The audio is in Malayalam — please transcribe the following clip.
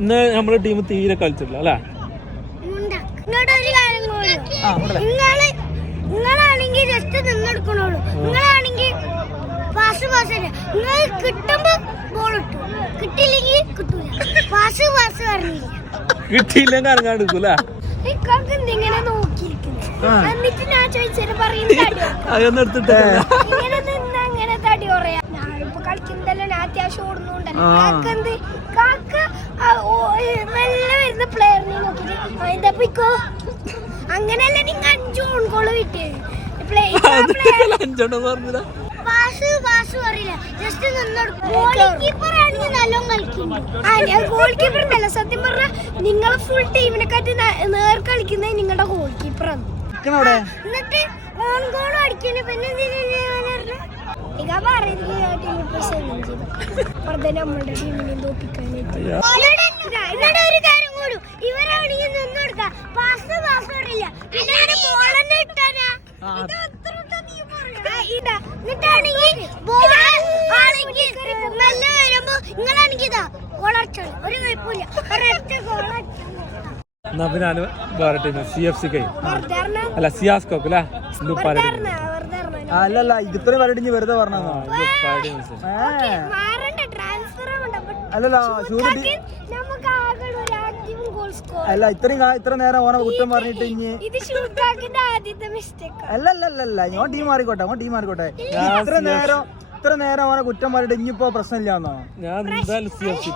ഇന്ന് നമ്മുടെ ടീം തീരെ കളിച്ചിട്ടില്ല അല്ലേ? നിങ്ങളാണെങ്കിൽ ജസ്റ്റ് നിന്നെടുക്കണോളൂ. നിങ്ങളാണെങ്കിൽ പാസ് നിങ്ങൾ കിട്ടുമ്പോ ബോൾ ഇട്ടു, കിട്ടില്ലെങ്കിൽ കിട്ടൂല. പാസ് പറഞ്ഞില്ല, കിട്ടിയില്ലെങ്കിൽ ഇറങ്ങാൻ എടുക്കൂല. എന്തിങ്ങനെ നോക്കിയിരിക്കുന്നത്? എന്നിട്ട് ഞാൻ ചോദിച്ചാലും പറയുന്നത് അതൊന്നും എടുത്തിട്ട് ഇങ്ങനെ നിന്ന് അങ്ങനെ തടി പറയാ. ഞാനിപ്പോ കളിക്കുന്നതല്ലോ, ഞാൻ അത്യാവശ്യം ഓടുന്നുണ്ടല്ലോ. കാക്ക നല്ല വരുന്ന പ്ലെയറിനെ നോക്കിട്ട് അതിന്റെ പിക്കോ അങ്ങനെയല്ല. നിങ്ങൾ 5 ഓൺ ഗോള് കിട്ടിയത്. പാസ് പറയില്ല, ജസ്റ്റ് ഗോൾകീപ്പറാണെങ്കിൽ നല്ലോണം കളിക്കുന്നു. ഗോൾ കീപ്പർ എന്നല്ല, സത്യം പറഞ്ഞാൽ നിങ്ങളെ ഫുൾ ടീമിനെക്കാട്ടി നേർ കളിക്കുന്നത് നിങ്ങളുടെ ഗോൾ കീപ്പറാണ്. എന്നിട്ട് ഓൺ ഗോൾ അടിക്കുന്നു. പിന്നെ നമ്മുടെ ടീമിനെ തോപ്പിക്കാനായിട്ട് ഒരു കാര്യം കൂടും. ഇവരാണെങ്കിൽ നിന്നെടുക്കാം, പാസ് പറയില്ല. പിന്നെ ബോളെന്നെ ഇട്ടാനാ എന്നിട്ടാണെങ്കിൽ മെല്ലെ വരുമ്പോ നിങ്ങളാണെങ്കിൽ ഇതാ ഗോളടിച്ചോളൂ, ഒരു കുഴപ്പമില്ല. ഒരൊറ്റ ഗോളടിച്ചു. വേറെ ടീം CFC അല്ല സിയാസ്കോക്ക് അല്ലേ? അല്ലല്ല, ഇത്രയും വരടിഞ്ഞ് വെറുതെ പറഞ്ഞോ. അല്ലല്ല, അല്ല ഇത്ര നേരം ഓനെ കുറ്റം പറഞ്ഞിട്ട് അല്ലല്ലല്ല, ഞാൻ ടീം മാറിക്കോട്ടെ. ഇത്ര നേരം ഓനെ കുറ്റം പറഞ്ഞിട്ട് ഇനിയിപ്പോ പ്രശ്നമില്ലാന്നോ? ഞാൻ എന്തായാലും CFC